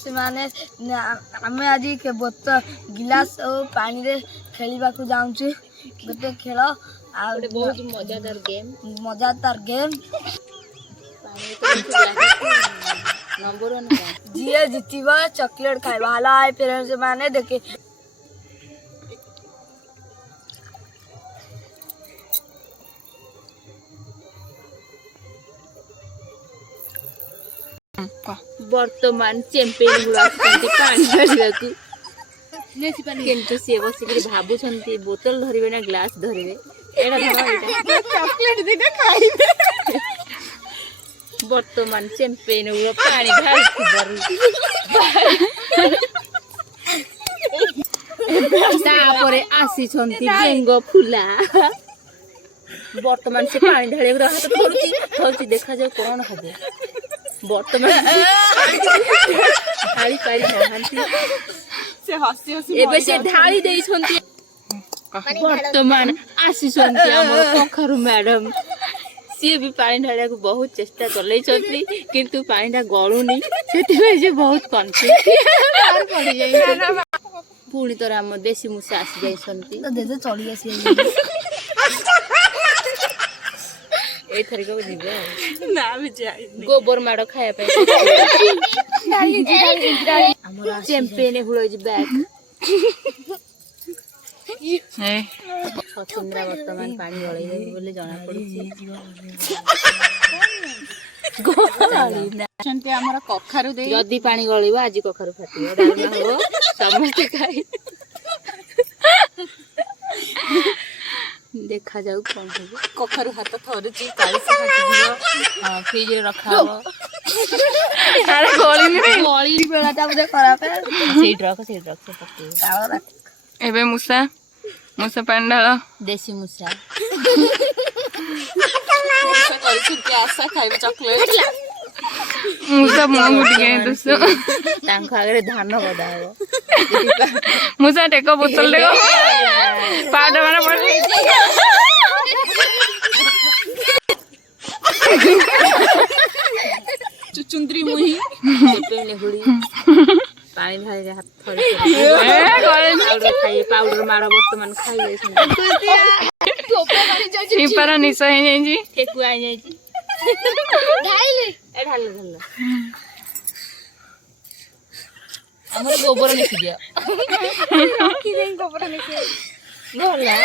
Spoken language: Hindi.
फ्रेंड्स माने आम आज के बोतल गिलास और पानी रे खेलवा को जाऊँ गोटे खेल बहुत मजादार गेम नंबर 1 जी जीतवा चॉकलेट खाइबा हला है फ्रेंड्स माने देखे वर्तमान चैंपियन गुड़ा पानी धरवाकू किंतु सी बसिक भावुंट बोतल धरवे ना ग्लास धरवे चॉकलेट दीटा खाइबे वर्तमान चैंपियन गुड़ा पानी ढाल तापरे आसी बेंग फुला वर्तमान से पानी ढाले हाथ धरुची देखा जाए कौन हम वर्तमान ढाली पारी नहांती एबे से ढाली देई छंती वर्तमान आसी छंती हमर कखरु मैडम सी भी पानी ढालिया को बहुत चेष्टा चलै छंती किंतु पानीटा गळुनी सेति में जे बहुत कन्फ्यूज पार पड़ी जाई पुणी तोरा हम देसी मुसा आसी जाई छंती तो दे चली आसी ए थरी को दिबे ना भी जाई गोबर माड़ खाया पे हमर चैंपियन हुलो जे बैक ए सचुंद्रा वर्तमान पानी गळै दे बोले जाना पड़ुची गोळी ना छंते हमर कखारु दे जदी पानी गळिबा आज कखारु फाटिबो डालमा हो समस्त खाई देखा जाऊ कौन हो कखारु हाथ थरुची काली से फाटी दियो फ्रिज रे रखा हो अरे गोली बेलाटा मुझे खराब है सीट रख से पके एबे मुसा पानी ढाल देसी मुसा आशा खाइबे चॉकलेट मुसा मुंह उठ गए दोस्तों तांको आगे धान गदा हो मुसा टेको बोतल देखो पाउडर माना पड़ चुचुंद्री मुही पेने हुड़ी पानी ढाले हाथ थोड़ी पाउडर खाई पाउडर मारा वर्तमान खाई जाई इपारा निशा है जी ठेकुआ आई जाई जी ढाल हमर गोबर निकि दिया रखी दें गोबर निकल गोला